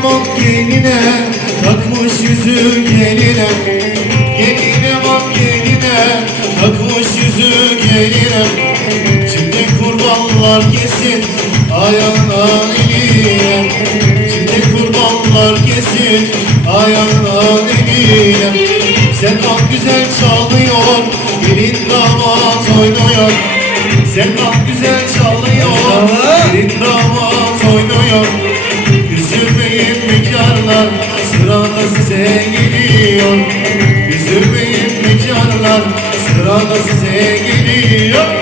geline Takmış yüzü geline Geline bak geline Takmış yüzü geline Şimdi kurbanlar kesin Ayağına eline Şimdi kurbanlar kesin Ayağına eline Sen bak güzel çalıyor Gelin damat oynuyor. Sen bak güzel çalıyor Yüzümeyim yarlar Sırada size geliyor. Yüzümeyim yarlar Sırada size geliyor.